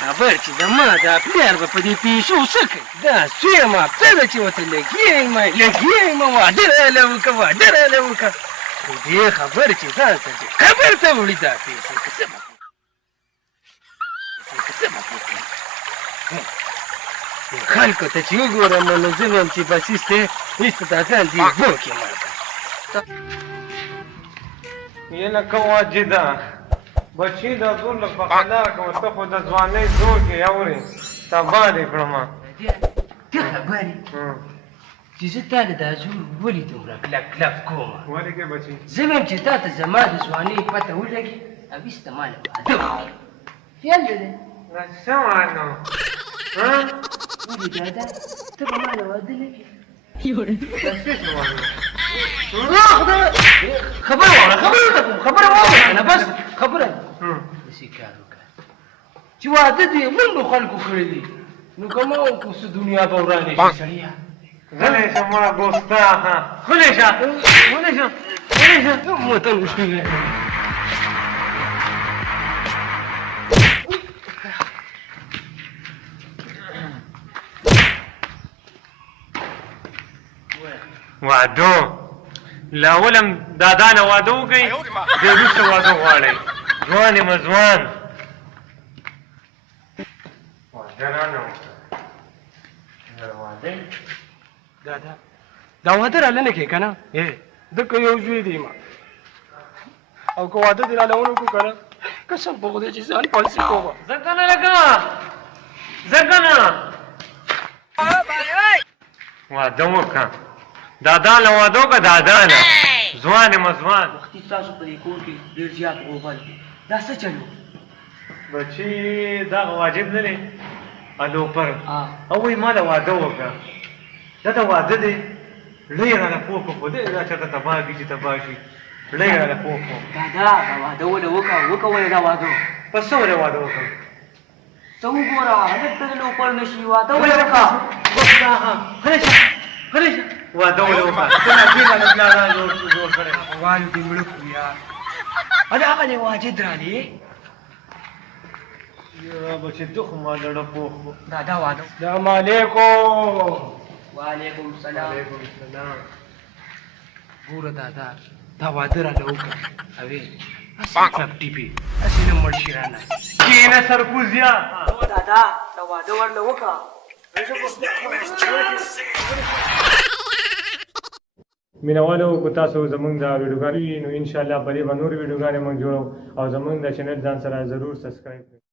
خبر چې زما دا پلار به په دې پیسو څه کوي دا سویمه پزه چې ورته لګېږم واده راله وکړه واده راله وکړه خو دې خبر چې ځان ته چې قبر ته وړي دا پیسې که څه به خلکو ته چې وګورم نو زه به یم چې بس ایسته دا ځان دې بوکې ما ته یله که واجده بچی دا زور لږ په قلار کوه ته خو د ځوانۍ زور کې اورې تباه دې کړمه ته خبرې چې زه تا له دا زور ولې دومره کلک کوم ولې کې بچي زه وایم چې تا ته زما د ځوانۍ پته ولګي او ایسته ما له واده وکړي خیال دې دی څه وانه ولې دادا ته به ما له واده نه کړې خبره واوره نه بس خبره داسې کار وکړه چې واده دې منډو خلکو کړی دي نو که ما وکړو څه دنیا به ورانې شي سړیه غلی شه مړه ګوستا غلی شه متن وشوي واده له اولم دادا نه واده وکړئ بیا وروسته واده غواړئ ځوان یم ځوان واده رانه وکړه دادا دا واده راله نه کوې که نه ځکه یو زوی دی ما او که واده دې راله ونه کړو که نه قسم په خدای چې ځان پالسي کومه ځه که نه واده وکړه دادا له واده وکړه دادا نه ځوان یم ځوان وختي ستاسو په دې کور کې ډېر زیات غوبل دی دا څه چل و بچي دغه واجب نه دی الوپر او وایي ما له واده وکړه دا د واده دی لوی رانه پوه کړو خو دی دا چېرته تباه کړي چې تباه شي لوی رانه پوه کړو دادا دا واده ولې وکړه ولې دا واده په څه ولې واده وکړه ته وګوره هلک ته د لوپر نه شي واده ولې وکړه غلی شه واده ولې وکړه ته ناجي باندې پلار جوړ کړی والو دې مړه کړو یار هغه دې واجد رالې یا بچي ته خو ما لړه پوه کړو دادا واده السلام علیکم وعلیکم السلام وعلیکم السلام ګوره دادا دا واده راله وکړه اوې هسې چپټي پې هسې نه مړ شي رانه کېنه سرکوزیا دادا دا واده ورله وکړه مینوالو که تاسو زمونږ دا ویډیوګانې نو انشاءالله په دې به نور ویډیوګانې موږ جوړو او زمونږ د چینل ځان سره ضرور سبسکرایب کړئ